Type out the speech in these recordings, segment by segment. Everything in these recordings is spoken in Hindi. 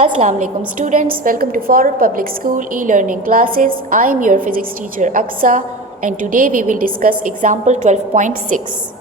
Assalamu alaikum students, welcome to Forward Public School e-learning classes. I am your physics teacher Aksa and today we will discuss example 12.6.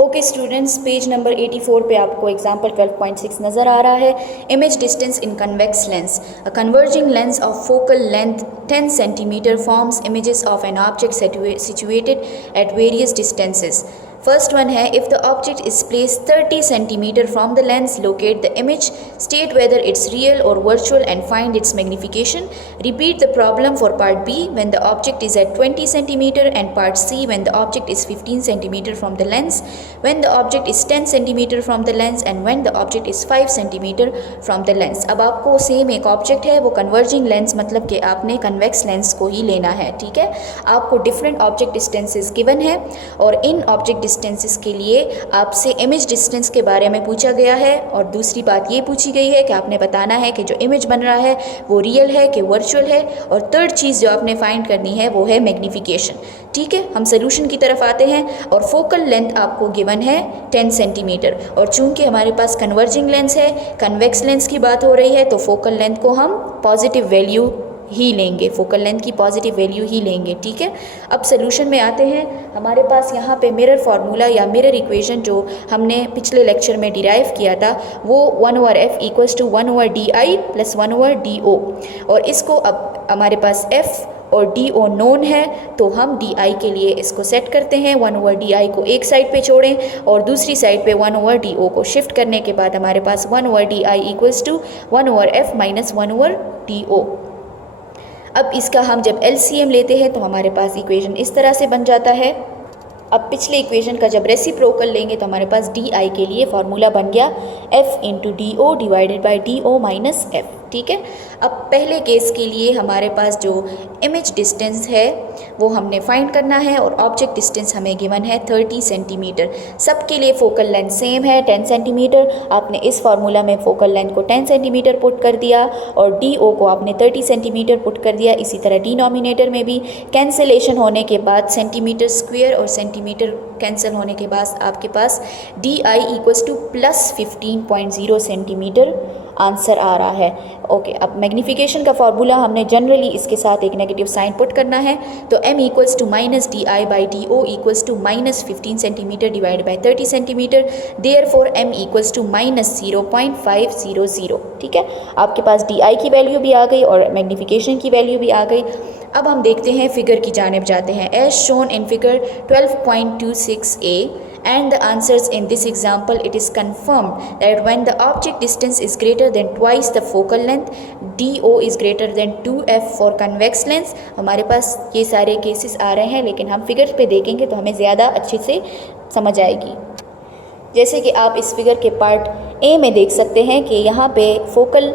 Okay students, page number 84 पे आपको example 12.6 नज़र आ रहा है. Image distance in convex lens. A converging lens of focal length 10 cm forms images of an object situated at various distances. First one है, if the object is placed 30 cm from the lens, locate the image, state whether it's real or virtual and find its magnification. Repeat the problem for part B when the object is at 20 cm and part C when the object is 15 cm from the lens, when the object is 10 cm from the lens and when the object is 5 cm from the lens. अब आपको सेम एक ऑब्जेक्ट है, वो कन्वर्जिंग लेंस मतलब कि आपने कन्वेक्स लेंस को ही लेना है. ठीक है, आपको डिफरेंट ऑब्जेक्ट डिस्टेंसेस गिवन है और इन ऑब्जेक्ट डिस्टेंसेस के लिए आपसे इमेज डिस्टेंस के बारे में पूछा गया है और दूसरी बात ये पूछी गई है कि आपने बताना है कि जो इमेज बन रहा है वो रियल है कि वर्चुअल है, और थर्ड चीज़ जो आपने फाइंड करनी है वो है मैग्नीफिकेशन. ठीक है, हम सोल्यूशन की तरफ आते हैं और फोकल लेंथ आपको गिवन है 10 सेंटीमीटर, और चूंकि हमारे पास कन्वर्जिंग लेंस है, कन्वेक्स लेंस की बात हो रही है, तो फोकल लेंथ को हम पॉजिटिव वैल्यू ही लेंगे, फोकल लेंथ की पॉजिटिव वैल्यू ही लेंगे. ठीक है, अब सोल्यूशन में आते हैं. हमारे पास यहाँ पे मिरर फार्मूला या मिरर इक्वेशन जो हमने पिछले लेक्चर में डिराइव किया था वो 1/f equals to 1/di plus 1/do, और इसको अब हमारे पास f और do नोन है तो हम di के लिए इसको सेट करते हैं. 1/di को एक साइड पे छोड़ें और दूसरी साइड पे 1/do को शिफ्ट करने के बाद हमारे पास 1/di equals to 1/f minus 1/do. अब इसका हम जब LCM लेते हैं तो हमारे पास इक्वेशन इस तरह से बन जाता है. अब पिछले इक्वेशन का जब रेसिप्रोकल लेंगे तो हमारे पास DI के लिए फार्मूला बन गया F into DO divided by DO minus F. ठीक है, अब पहले केस के लिए हमारे पास जो इमेज डिस्टेंस है वो हमने फाइंड करना है और ऑब्जेक्ट डिस्टेंस हमें गिवन है 30 सेंटीमीटर. सबके लिए फोकल लेंथ सेम है 10 सेंटीमीटर. आपने इस फार्मूला में फोकल लेंथ को 10 सेंटीमीटर पुट कर दिया और DO को आपने 30 सेंटीमीटर पुट कर दिया. इसी तरह डिनोमिनेटर में भी कैंसिलेशन होने के बाद सेंटीमीटर स्क्वायर और सेंटीमीटर कैंसिल होने के बाद आपके पास DI equals to plus 15.0 centimetre answer आ रहा है. ओके, अब मैग्नीफिकेशन का फार्मूला हमने जनरली इसके साथ एक नेगेटिव साइन पुट करना है, तो m equals to minus DI by DO equals to minus 15 centimetre divide by 30 centimetre. Therefore m equals to minus 0.500. ठीक है, आपके पास DI की वैल्यू भी आ गई और मैग्नीफिकेशन की वैल्यू भी आ गई. अब हम देखते हैं, फिगर की जानिब जाते हैं. As shown in figure 12.26a and the answers in this example, it is confirmed that when the object distance is greater than twice the focal length, DO is greater than 2f for convex lens. हमारे पास ये सारे केसेस आ रहे हैं लेकिन हम फिगर पे देखेंगे तो हमें ज़्यादा अच्छे से समझ आएगी. जैसे कि आप इस फिगर के पार्ट ए में देख सकते हैं कि यहाँ पे फोकल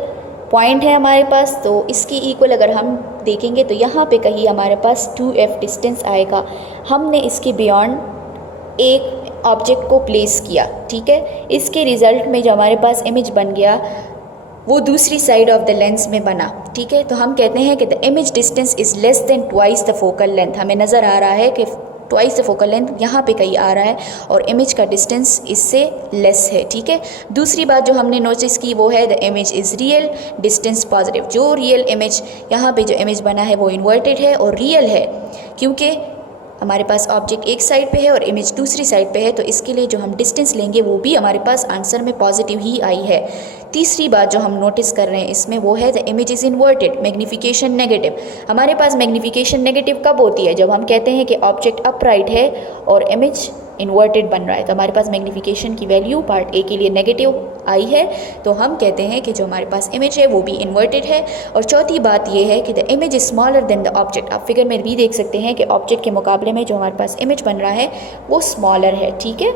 पॉइंट है हमारे पास, तो इसकी इक्वल अगर हम देखेंगे तो यहाँ पे कहीं हमारे पास 2f डिस्टेंस आएगा. हमने इसके बियॉन्ड एक ऑब्जेक्ट को प्लेस किया. ठीक है, इसके रिज़ल्ट में जो हमारे पास इमेज बन गया वो दूसरी साइड ऑफ द लेंस में बना. ठीक है, तो हम कहते हैं कि the image distance is less than twice the focal length. हमें नज़र आ रहा है कि ट्वाइस द फोकल लेंथ यहाँ पे कहीं आ रहा है और इमेज का डिस्टेंस इससे लेस है. ठीक है, दूसरी बात जो हमने नोटिस की वो है the image is real, distance positive. जो रियल इमेज यहाँ पे जो इमेज बना है वो इन्वर्टेड है और रियल है क्योंकि हमारे पास ऑब्जेक्ट एक साइड पे है और इमेज दूसरी साइड पे है, तो इसके लिए जो हम डिस्टेंस लेंगे वो भी हमारे पास आंसर में पॉजिटिव ही आई है. तीसरी बात जो हम नोटिस कर रहे हैं इसमें वो है the image is inverted, magnification negative. हमारे पास मैग्नीफिकेशन नेगेटिव कब होती है? जब हम कहते हैं कि ऑब्जेक्ट अपराइट है और इमेज इन्वर्टेड बन रहा है, तो हमारे पास मैग्नीफिकेशन की वैल्यू पार्ट ए के लिए नेगेटिव आई है, तो हम कहते हैं कि जो हमारे पास इमेज है वो भी इन्वर्टेड है. और चौथी बात ये है कि the image is smaller than the object. आप फिगर में भी देख सकते हैं कि ऑब्जेक्ट के मुकाबले में जो हमारे पास इमेज बन रहा है वो स्मॉलर है. ठीक है,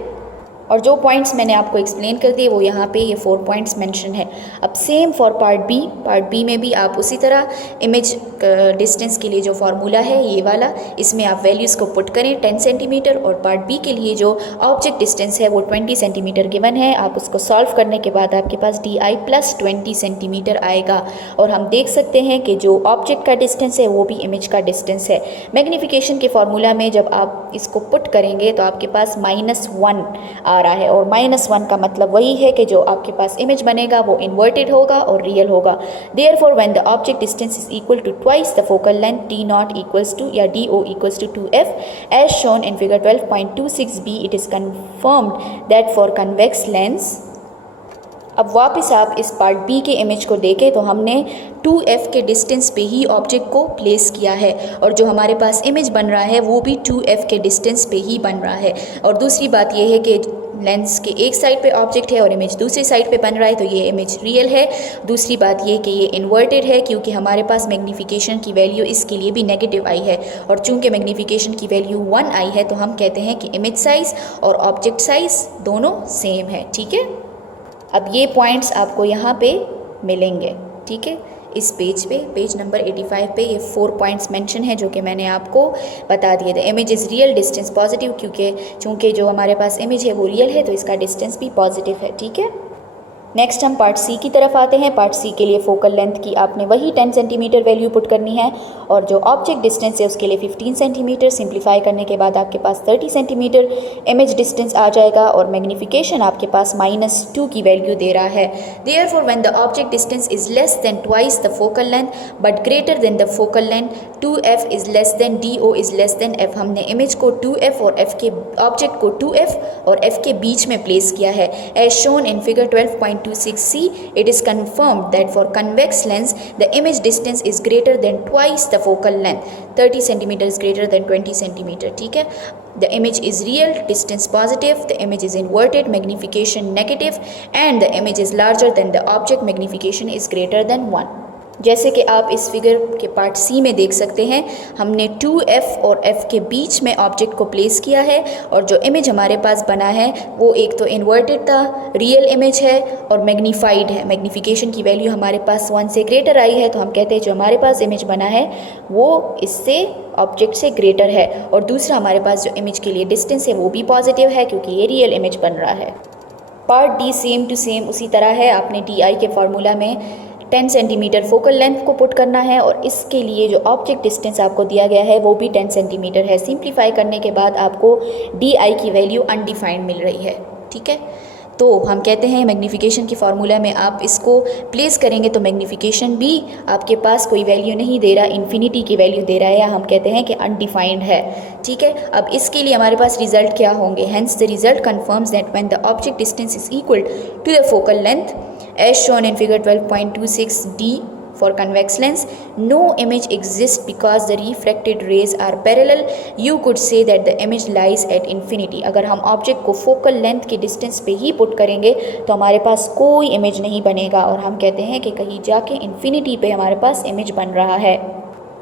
और जो पॉइंट्स मैंने आपको एक्सप्लेन कर दिए वो यहाँ पे ये 4 पॉइंट्स मेंशन है. अब सेम फॉर पार्ट बी में भी आप उसी तरह इमेज डिस्टेंस के लिए जो फार्मूला है ये वाला, इसमें आप वैल्यूज़ को पुट करें 10 सेंटीमीटर, और पार्ट बी के लिए जो ऑब्जेक्ट डिस्टेंस है वो 20 सेंटीमीटर गिवन है. आप उसको सॉल्व करने के बाद आपके पास DI प्लस 20 सेंटीमीटर आएगा. और हम देख सकते हैं कि जो ऑब्जेक्ट का डिस्टेंस है वो भी इमेज का डिस्टेंस है. मैग्नीफिकेशन के फार्मूला में जब आप इसको पुट करेंगे तो आपके पास -1 आ रहा है, और -1 का मतलब वही है कि जो आपके पास इमेज बनेगा वो इन्वर्टेड होगा और रियल होगा। Therefore when the object distance is equal to twice the focal length d0 equals to या do equals to 2f as shown in figure 12.26b, it is confirmed that for convex lens. अब वापस आप इस पार्ट बी के इमेज को देखें तो हमने 2f के डिस्टेंस पे ही ऑब्जेक्ट को प्लेस किया है, और जो हमारे पास इमेज बन रहा है वो भी 2f के डिस्टेंस पे ही बन रहा है। और दूसरी बात ये है कि लेंस के एक साइड पे ऑब्जेक्ट है और इमेज दूसरी साइड पे बन रहा है, तो ये इमेज रियल है। दूसरी बात ये कि ये इन्वर्टेड है क्योंकि हमारे पास मैग्नीफिकेशन की वैल्यू इसके लिए भी नेगेटिव आई है, और चूंकि मैग्नीफिकेशन की वैल्यू 1 आई है तो हम कहते हैं कि इमेज साइज़ और ऑब्जेक्ट साइज़ दोनों सेम है। ठीक है, अब ये पॉइंट्स आपको यहाँ पे मिलेंगे। ठीक है, इस पेज पे, पेज नंबर 85 पे ये 4 पॉइंट्स मेंशन है जो कि मैंने आपको बता दिए थे। Image is real, distance positive, क्योंकि चूँकि जो हमारे पास इमेज है वो रियल है तो इसका डिस्टेंस भी पॉजिटिव है। ठीक है, नेक्स्ट हम पार्ट सी की तरफ आते हैं। पार्ट सी के लिए फोकल लेंथ की आपने वही 10 सेंटीमीटर वैल्यू पुट करनी है, और जो ऑब्जेक्ट डिस्टेंस है उसके लिए 15 सेंटीमीटर। सिंप्लीफाई करने के बाद आपके पास 30 सेंटीमीटर इमेज डिस्टेंस आ जाएगा, और मैग्नीफिकेशन आपके पास -2 की वैल्यू दे रहा है। Therefore when the object distance is less than twice the focal length but greater than the focal length, 2f is less than do is less than f। हमने इमेज को 2f और f के ऑब्जेक्ट को 2f और f के बीच में प्लेस किया है। As shown in figure 12.26c, it is confirmed that for convex lens the image distance is greater than twice the focal length, 30 cm is greater than 20 cm। ठीक है, the image is real, distance positive, the image is inverted, magnification negative, and the image is larger than the object, magnification is greater than 1। जैसे कि आप इस फिगर के पार्ट सी में देख सकते हैं, हमने 2f और f के बीच में ऑब्जेक्ट को प्लेस किया है, और जो इमेज हमारे पास बना है वो एक तो इन्वर्टेड था, रियल इमेज है और मैग्नीफाइड है। मैग्नीफिकेशन की वैल्यू हमारे पास 1 से ग्रेटर आई है, तो हम कहते हैं जो हमारे पास इमेज बना है वो इससे ऑब्जेक्ट से ग्रेटर है। और दूसरा हमारे पास जो इमेज के लिए डिस्टेंस है वो भी पॉजिटिव है क्योंकि ये रियल इमेज बन रहा है। Part D same to same उसी तरह है। आपने डी के फार्मूला में 10 सेंटीमीटर फोकल लेंथ को पुट करना है, और इसके लिए जो ऑब्जेक्ट डिस्टेंस आपको दिया गया है वो भी 10 सेंटीमीटर है। सिंप्लीफाई करने के बाद आपको डी की वैल्यू अनडिफाइंड मिल रही है। ठीक है, तो हम कहते हैं मैग्नीफिकेशन की फार्मूला में आप इसको प्लेस करेंगे तो मैग्नीफिकेशन भी आपके पास कोई वैल्यू नहीं दे रहा, इन्फिनिटी की वैल्यू दे रहा है, या हम कहते हैं कि अनडिफाइंड है। ठीक है, अब इसके लिए हमारे पास रिजल्ट क्या होंगे? Hence the result confirms that when the object distance is equal to the focal length as shown in figure 12.26d for convex lens, no image exists because the refracted rays are parallel. You could say that the image lies at infinity। अगर हम ऑब्जेक्ट को फोकल लेंथ के डिस्टेंस पे ही पुट करेंगे तो हमारे पास कोई इमेज नहीं बनेगा, और हम कहते हैं कि कहीं जाके इन्फिनिटी पे हमारे पास इमेज बन रहा है।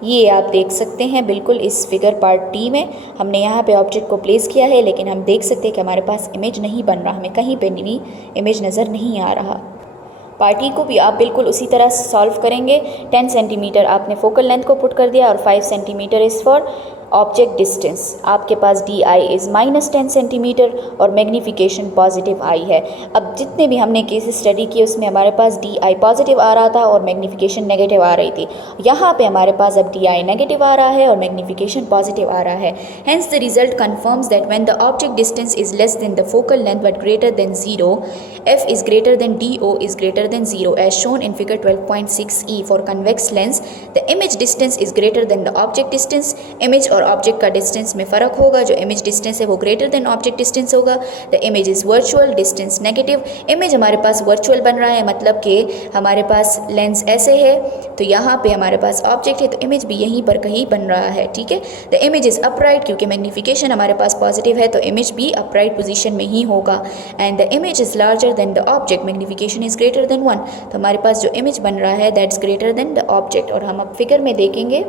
ये आप देख सकते हैं बिल्कुल इस फिगर पार्ट डी में हमने यहाँ पे ऑब्जेक्ट को प्लेस किया है, लेकिन हम देख सकते हैं कि हमारे पास इमेज नहीं बन रहा, हमें कहीं पे भी इमेज नज़र नहीं आ रहा। पार्टी को भी आप बिल्कुल उसी तरह सॉल्व करेंगे। 10 सेंटीमीटर आपने फोकल लेंथ को पुट कर दिया, और 5 centimetre is for object distance. आपके पास डी इज़ -10 सेंटीमीटर और मैग्नीफिकेशन पॉजिटिव आई है। अब जितने भी हमने केसेस स्टडी किए उसमें हमारे पास डी पॉजिटिव आ रहा था और मैग्नीफिकेशन नेगेटिव आ रही थी। यहाँ पे हमारे पास अब डी नेगेटिव आ रहा है और मैग्नीफिकेशन पॉजिटिव आ रहा है। Hence the result confirms that when the object distance is less than the focal length but greater than 0, f is greater than do is greater than 0 as shown in figure 12.6e for convex lens, the image distance is greater than the object distance। Image और ऑब्जेक्ट का डिस्टेंस में फ़र्क होगा, जो इमेज डिस्टेंस है वो ग्रेटर देन ऑब्जेक्ट डिस्टेंस होगा। The image is virtual, distance negative. Image हमारे पास वर्चुअल बन रहा है, मतलब कि हमारे पास लेंस ऐसे है तो यहाँ पे हमारे पास ऑब्जेक्ट है तो इमेज भी यहीं पर कहीं बन रहा है। ठीक है, द इमेज इज़ अपराइट, क्योंकि मैग्नीफिकेशन हमारे पास पॉजिटिव है तो इमेज भी अपराइट पोजीशन में ही होगा। And the image is larger than the object, magnification is greater than 1, तो हमारे पास जो इमेज बन रहा है that's greater than the object. और हम अब फिगर में देखेंगे,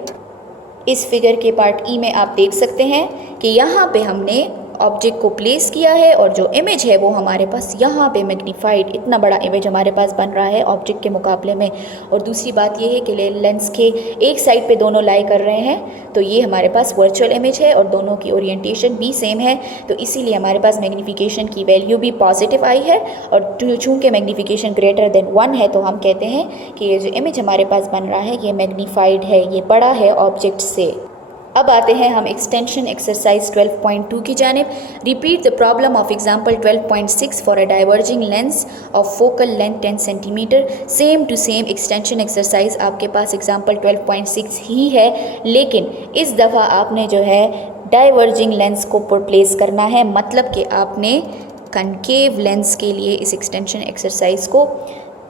इस फिगर के पार्ट ई में आप देख सकते हैं कि यहाँ पे हमने ऑब्जेक्ट को प्लेस किया है और जो इमेज है वो हमारे पास यहाँ पे मैग्नीफाइड, इतना बड़ा इमेज हमारे पास बन रहा है ऑब्जेक्ट के मुकाबले में। और दूसरी बात ये है कि लेंस के एक साइड पे दोनों लाई कर रहे हैं तो ये हमारे पास वर्चुअल इमेज है और दोनों की ओरिएंटेशन भी सेम है, तो इसीलिए हमारे पास मैग्नीफिकेशन की वैल्यू भी पॉजिटिव आई है। और चूँकि मैग्नीफिकेशन ग्रेटर देन 1 है तो हम कहते हैं कि ये जो इमेज हमारे पास बन रहा है ये मैग्नीफाइड है, ये बड़ा है ऑब्जेक्ट से। अब आते हैं हम एक्सटेंशन एक्सरसाइज 12.2 की जानिब। Repeat the problem of example 12.6 for a diverging lens of focal length 10 centimetre. Same to same extension exercise आपके पास एग्जांपल 12.6 ही है, लेकिन इस दफ़ा आपने जो है डाइवर्जिंग लेंस को प्लेस करना है, मतलब कि आपने कनकेव लेंस के लिए इस एक्सटेंशन एक्सरसाइज को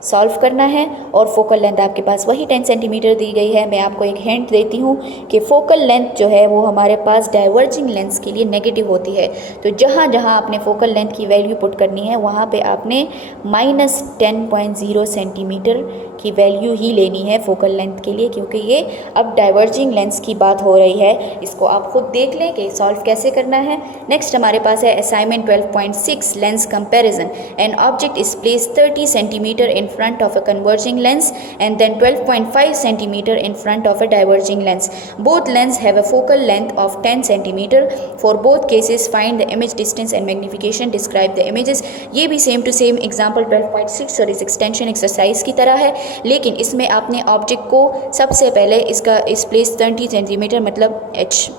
सॉल्व करना है और फोकल लेंथ आपके पास वही 10 सेंटीमीटर दी गई है। मैं आपको एक हिंट देती हूँ कि फोकल लेंथ जो है वो हमारे पास डाइवर्जिंग लेंस के लिए नेगेटिव होती है, तो जहाँ जहाँ आपने फोकल लेंथ की वैल्यू पुट करनी है वहाँ पे आपने -10.0 सेंटीमीटर की वैल्यू ही लेनी है फोकल लेंथ के लिए, क्योंकि ये अब डाइवर्जिंग लेंस की बात हो रही है। इसको आप खुद देख लें कि सॉल्व कैसे करना है। नेक्स्ट हमारे पास है assignment 12.6 lens comparison. An object is placed 30 centimetre in front of a converging lens and then 12.5 centimeter in front of a diverging lens. Both lenses have a focal length of 10 centimeter. For both cases find the image distance and magnification. Describe the images. ये भी सेम टू सेम एग्जाम्पल 12.6 और इस एक्सटेंशन एक्सरसाइज की तरह है, लेकिन इसमें आपने ऑब्जेक्ट को सबसे पहले इसका इस प्लेस 30 सेंटीमीटर मतलब HDO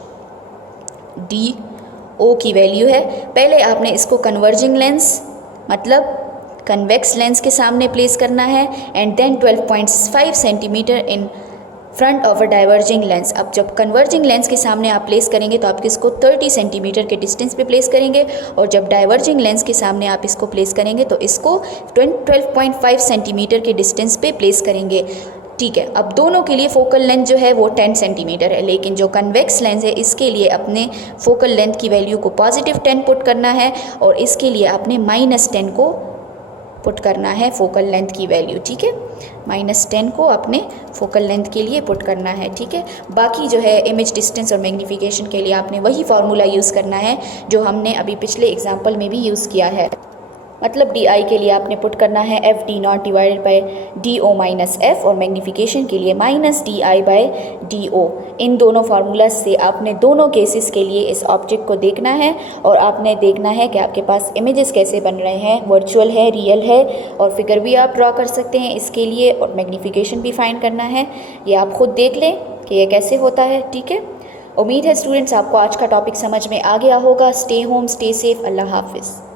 की वैल्यू है। पहले आपने इसको कन्वर्जिंग लेंस मतलब कन्वेक्स लेंस के सामने प्लेस करना है and then 12.5 centimetre in front of a diverging lens. अब जब कन्वर्जिंग लेंस के सामने आप प्लेस करेंगे तो आप इसको 30 सेंटीमीटर के डिस्टेंस पे प्लेस करेंगे, और जब डाइवर्जिंग लेंस के सामने आप इसको प्लेस करेंगे तो इसको 12.5 सेंटीमीटर के डिस्टेंस पे प्लेस करेंगे। ठीक है, अब दोनों के लिए फोकल लेंथ जो है वो 10 सेंटीमीटर है, लेकिन जो कन्वेक्स लेंस है इसके लिए अपने फोकल लेंथ की वैल्यू को +10 पुट करना है और इसके लिए आपने -10 को पुट करना है फोकल लेंथ की वैल्यू। ठीक है, -10 को अपने फोकल लेंथ के लिए पुट करना है। ठीक है, बाकी जो है इमेज डिस्टेंस और मैग्नीफिकेशन के लिए आपने वही फार्मूला यूज़ करना है जो हमने अभी पिछले एग्जांपल में भी यूज़ किया है। मतलब DI के लिए आपने पुट करना है FD0 divided by DO minus F और मैग्नीफिकेशन के लिए -DI/DO। इन दोनों फार्मूला से आपने दोनों केसेस के लिए इस ऑब्जेक्ट को देखना है और आपने देखना है कि आपके पास इमेजेस कैसे बन रहे हैं, वर्चुअल है, रियल है, और फिगर भी आप ड्रॉ कर सकते हैं इसके लिए, और मैग्नीफिकेशन भी फाइंड करना है। ये आप खुद देख लें कि ये कैसे होता है। ठीक है, उम्मीद है स्टूडेंट्स आपको आज का टॉपिक समझ में आ गया होगा। स्टे होम, स्टे सेफ, अल्लाह हाफिज़।